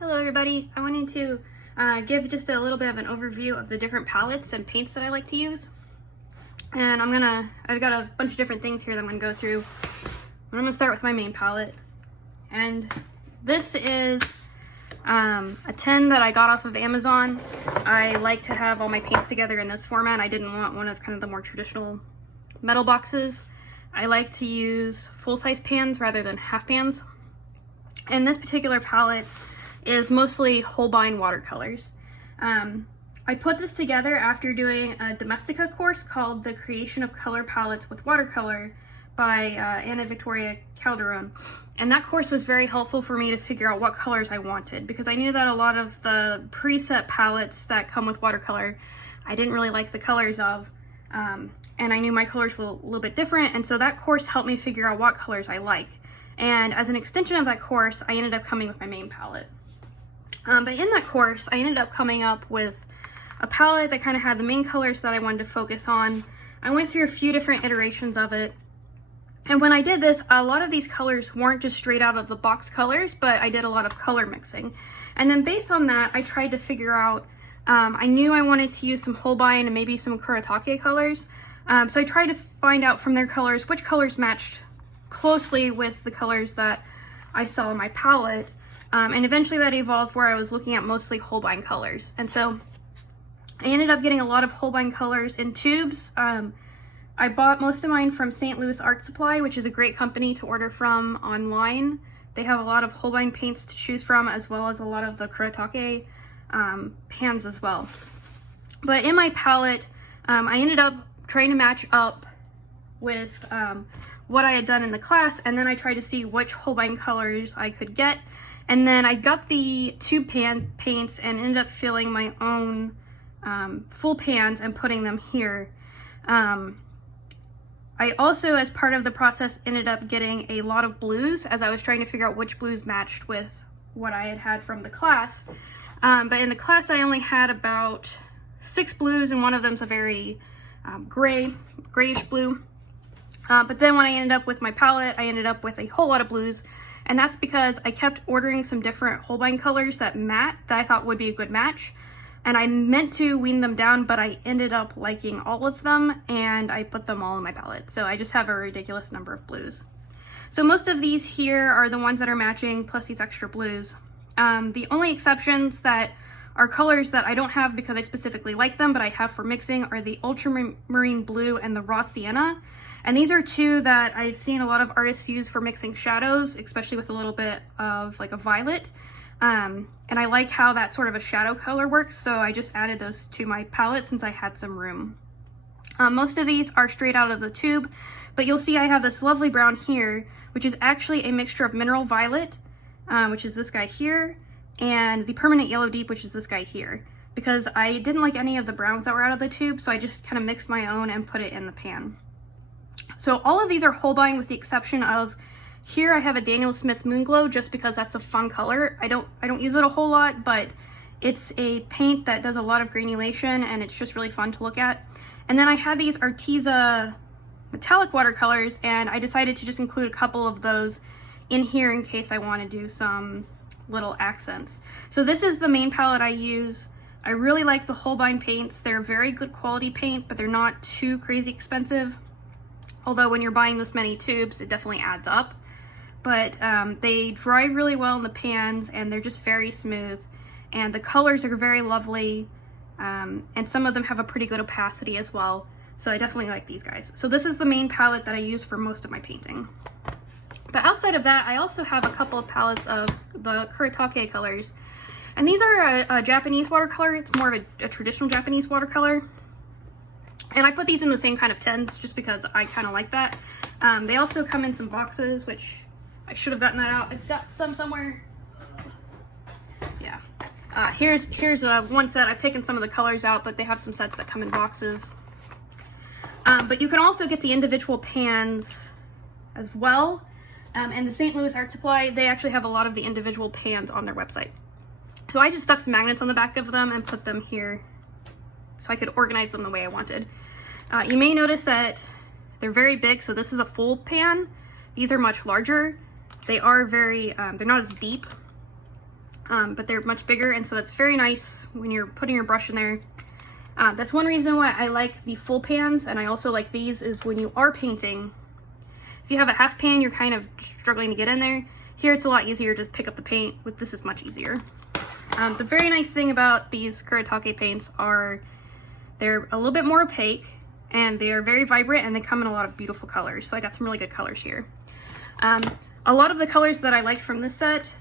Hello everybody, I wanted to give just a little bit of an overview of the different palettes and paints that I like to use. And I've got a bunch of different things here that I'm gonna go through. I'm gonna start with my main palette. And this is a tin that I got off of Amazon. I like to have all my paints together in this format. I didn't want one of kind of the more traditional metal boxes. I like to use full-size pans rather than half pans. And this particular palette is mostly Holbein watercolors. I put this together after doing a Domestica course called The Creation of Color Palettes with Watercolor by Anna Victoria Calderon. And that course was very helpful for me to figure out what colors I wanted, because I knew that a lot of the preset palettes that come with watercolor, I didn't really like the colors of. And I knew my colors were a little bit different, and so that course helped me figure out what colors I like. And as an extension of that course, I ended up coming with my main palette. But in that course, I ended up coming up with a palette that kind of had the main colors that I wanted to focus on. I went through a few different iterations of it. And when I did this, a lot of these colors weren't just straight out of the box colors, but I did a lot of color mixing. And then based on that, I tried to figure out, I knew I wanted to use some Holbein and maybe some Kuretake colors. So I tried to find out from their colors which colors matched closely with the colors that I saw in my palette. And eventually that evolved where I was looking at mostly Holbein colors. And so I ended up getting a lot of Holbein colors in tubes. I bought most of mine from St. Louis Art Supply, which is a great company to order from online. They have a lot of Holbein paints to choose from, as well as a lot of the Kuretake pans as well. But in my palette, I ended up trying to match up with what I had done in the class, and then I tried to see which Holbein colors I could get. And then I got the tube pan paints and ended up filling my own full pans and putting them here. I also, as part of the process, ended up getting a lot of blues as I was trying to figure out which blues matched with what I had from the class. But in the class I only had about 6 blues, and one of them's a very grayish blue. But then when I ended up with my palette, I ended up with a whole lot of blues. And that's because I kept ordering some different Holbein colors that I thought would be a good match. And I meant to wean them down, but I ended up liking all of them, and I put them all in my palette. So I just have a ridiculous number of blues. So most of these here are the ones that are matching, plus these extra blues. The only exceptions that are colors that I don't have because I specifically like them, but I have for mixing, are the ultramarine blue and the raw sienna. And these are two that I've seen a lot of artists use for mixing shadows, especially with a little bit of like a violet. And I like how that sort of a shadow color works, so I just added those to my palette since I had some room. Most of these are straight out of the tube, but you'll see I have this lovely brown here, which is actually a mixture of mineral violet, which is this guy here, and the permanent yellow deep, which is this guy here, because I didn't like any of the browns that were out of the tube, so I just kind of mixed my own and put it in the pan. So all of these are Holbein with the exception of here I have a Daniel Smith Moonglow just because that's a fun color. I don't use it a whole lot, but it's a paint that does a lot of granulation and it's just really fun to look at. And then I had these Arteza Metallic watercolors, and I decided to just include a couple of those in here in case I want to do some little accents. So this is the main palette I use. I really like the Holbein paints. They're very good quality paint, but they're not too crazy expensive. Although when you're buying this many tubes, it definitely adds up. But they dry really well in the pans, and they're just very smooth. And the colors are very lovely, and some of them have a pretty good opacity as well. So I definitely like these guys. So this is the main palette that I use for most of my painting. But outside of that, I also have a couple of palettes of the Kuretake colors. And these are a Japanese watercolor. It's more of a traditional Japanese watercolor. And I put these in the same kind of tins just because I kind of like that. They also come in some boxes, which I should have gotten that out. I've got some somewhere. Yeah. Here's one set. I've taken some of the colors out, but they have some sets that come in boxes. But you can also get the individual pans as well. And the St. Louis Art Supply, they actually have a lot of the individual pans on their website. So I just stuck some magnets on the back of them and put them here so I could organize them the way I wanted. You may notice that they're very big, so this is a full pan. These are much larger. They are very, they're not as deep. but they're much bigger, and so that's very nice when you're putting your brush in there. That's one reason why I like the full pans, and I also like these, is when you are painting, if you have a half pan, you're kind of struggling to get in there. Here it's a lot easier to pick up the paint. With this, it's much easier. The very nice thing about these Kuretake paints are they're a little bit more opaque, and they are very vibrant, and they come in a lot of beautiful colors. So I got some really good colors here. A lot of the colors that I like from this set,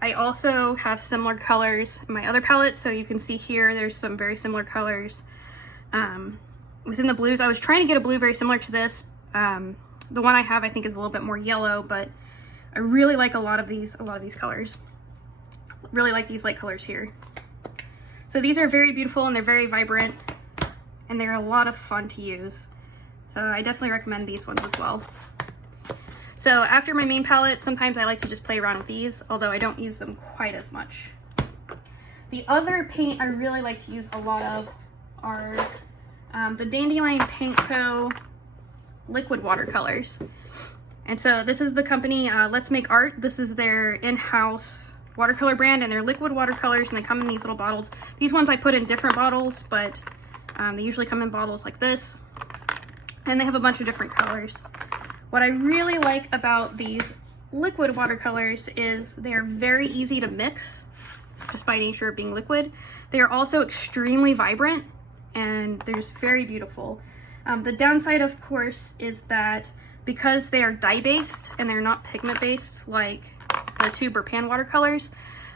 I also have similar colors in my other palette. So you can see here, there's some very similar colors. Within the blues, I was trying to get a blue very similar to this. The one I have, I think, is a little bit more yellow, but I really like a lot of these colors. Really like these light colors here. So these are very beautiful, and they're very vibrant, and they're a lot of fun to use. So I definitely recommend these ones as well. So after my main palette, sometimes I like to just play around with these, although I don't use them quite as much. The other paint I really like to use a lot of are the Dandelion Paint Co. liquid watercolors. And so this is the company, Let's Make Art. This is their in-house watercolor brand, and they're liquid watercolors, and they come in these little bottles. These ones I put in different bottles, but they usually come in bottles like this, and they have a bunch of different colors. What I really like about these liquid watercolors is they're very easy to mix, just by nature of being liquid. They are also extremely vibrant, and they're just very beautiful. The downside, of course, is that because they are dye-based and they're not pigment-based like the tube or pan watercolors,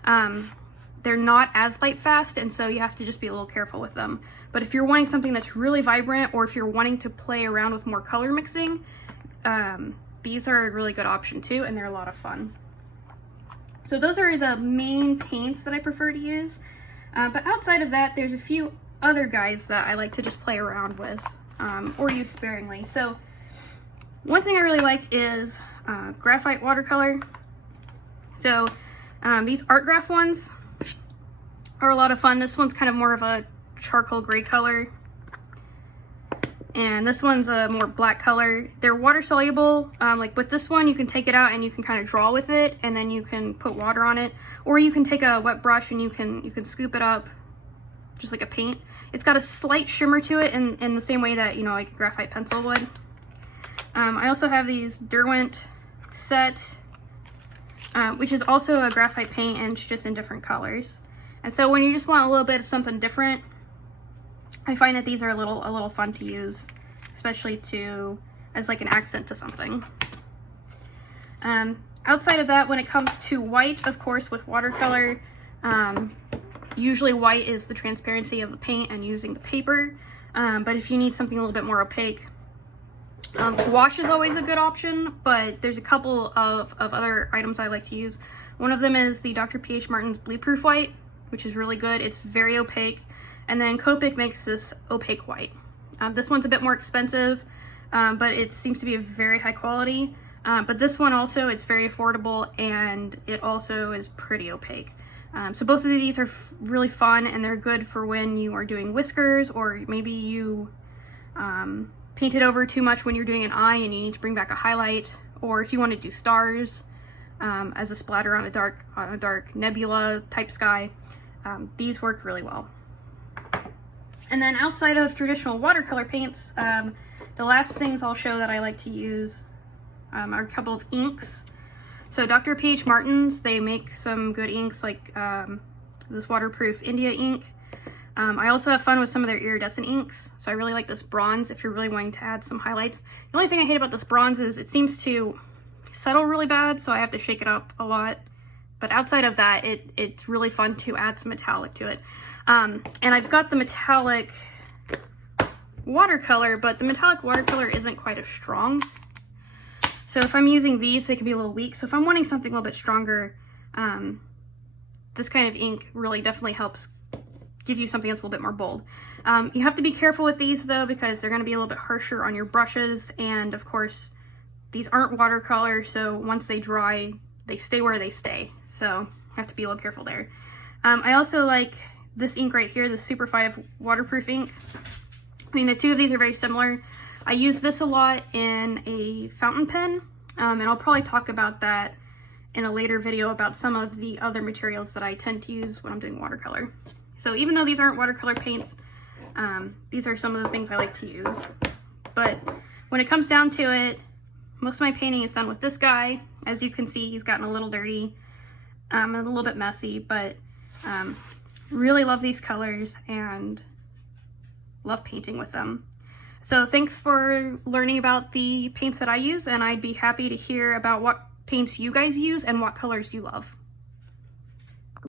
they're not as light fast, and so you have to just be a little careful with them. But if you're wanting something that's really vibrant, or if you're wanting to play around with more color mixing, these are a really good option too, and they're a lot of fun. So those are the main paints that I prefer to use. But outside of that, there's a few other guys that I like to just play around with, or use sparingly. So one thing I really like is Graphite Watercolor. So these Art Graph ones are a lot of fun. This one's kind of more of a charcoal gray color, and this one's a more black color. They're water soluble. Like with this one, you can take it out and you can kind of draw with it, and then you can put water on it, or you can take a wet brush and you can scoop it up just like a paint. It's got a slight shimmer to it in the same way that, you know, like a graphite pencil would. I also have these Derwent set, which is also a graphite paint, and it's just in different colors. And so when you just want a little bit of something different, I find that these are a little fun to use, especially as like an accent to something. Outside of that, when it comes to white, of course, with watercolor, usually white is the transparency of the paint and using the paper. But if you need something a little bit more opaque, wash is always a good option, but there's a couple of other items I like to use. One of them is the Dr. P.H. Martin's Bleed Proof White, which is really good. It's very opaque. And then Copic makes this opaque white. This one's a bit more expensive, but it seems to be a very high quality. But this one also, it's very affordable, and it also is pretty opaque. So both of these are really fun, and they're good for when you are doing whiskers, or maybe you painted over too much when you're doing an eye and you need to bring back a highlight, or if you want to do stars as a splatter on a dark nebula type sky. These work really well. And then outside of traditional watercolor paints, the last things I'll show that I like to use are a couple of inks. So Dr. P.H. Martin's, they make some good inks, like this waterproof India ink. I also have fun with some of their iridescent inks, so I really like this bronze if you're really wanting to add some highlights. The only thing I hate about this bronze is it seems to settle really bad, so I have to shake it up a lot. But outside of that, it's really fun to add some metallic to it. And I've got the metallic watercolor, but the metallic watercolor isn't quite as strong. So if I'm using these, they can be a little weak. So if I'm wanting something a little bit stronger, this kind of ink really definitely helps give you something that's a little bit more bold. You have to be careful with these though, because they're going to be a little bit harsher on your brushes. And of course, these aren't watercolor, so once they dry, they stay where they stay. So you have to be a little careful there. I also like this ink right here, the Super 5 waterproof ink. I mean, the two of these are very similar. I use this a lot in a fountain pen, and I'll probably talk about that in a later video about some of the other materials that I tend to use when I'm doing watercolor. So even though these aren't watercolor paints, these are some of the things I like to use. But when it comes down to it, most of my painting is done with this guy. As you can see, he's gotten a little dirty, and a little bit messy, but really love these colors and love painting with them. So thanks for learning about the paints that I use, and I'd be happy to hear about what paints you guys use and what colors you love.